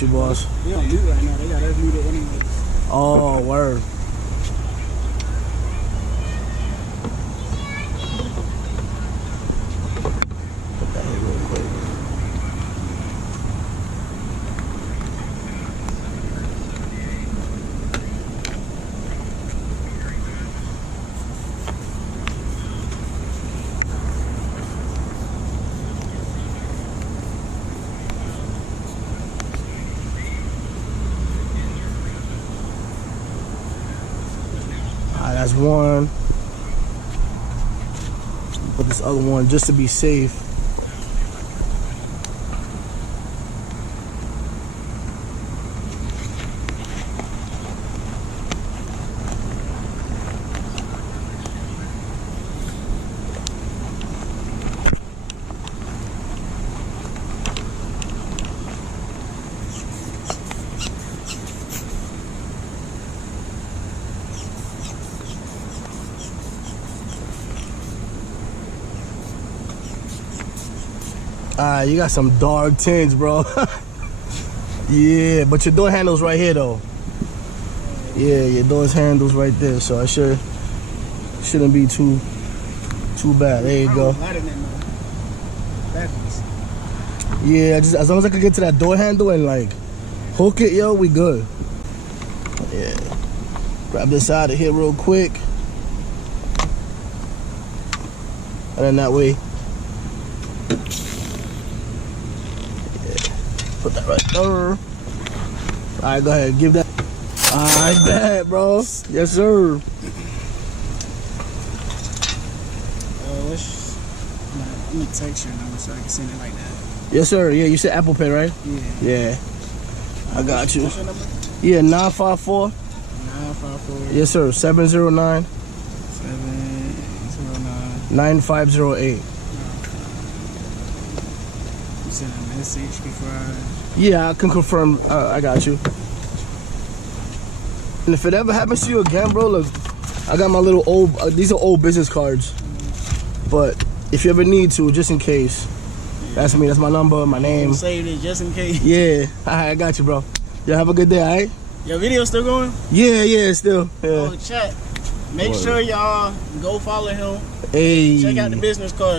got you, boss. We on mute right now. They got us muted anyway. Oh, word. Put that here real quick. That's one. Put this other one just to be safe. You got some dark tints, bro. Yeah, but your door handle's right here, though. Yeah, your door's handle's right there, so I shouldn't be too bad. There you go. Yeah, just as long as I can get to that door handle and like hook it, yo, we good. Yeah. Grab this out of here real quick. And then that way. Put that right there. Alright, go ahead. Give that. Alright, bad, bro. Yes, sir. I'm gonna text your number so I can send it like that. Yes, sir. Yeah, you said Apple Pay, right? Yeah. Yeah. I got you. What's your number? Yeah, 954. 954. Yes, sir. 709. 709. 9508. Send a message before I... Yeah, I can confirm. I got you. And if it ever happens to you again, bro, look, I got my little old, these are old business cards. But if you ever need to, just in case, that's me. That's my number, my name. Save it just in case. Yeah, I got you, bro. Y'all have a good day, all right? Your video still going? Yeah, still. Yeah. Oh, chat. Make sure y'all go follow him. Hey. Check out the business card.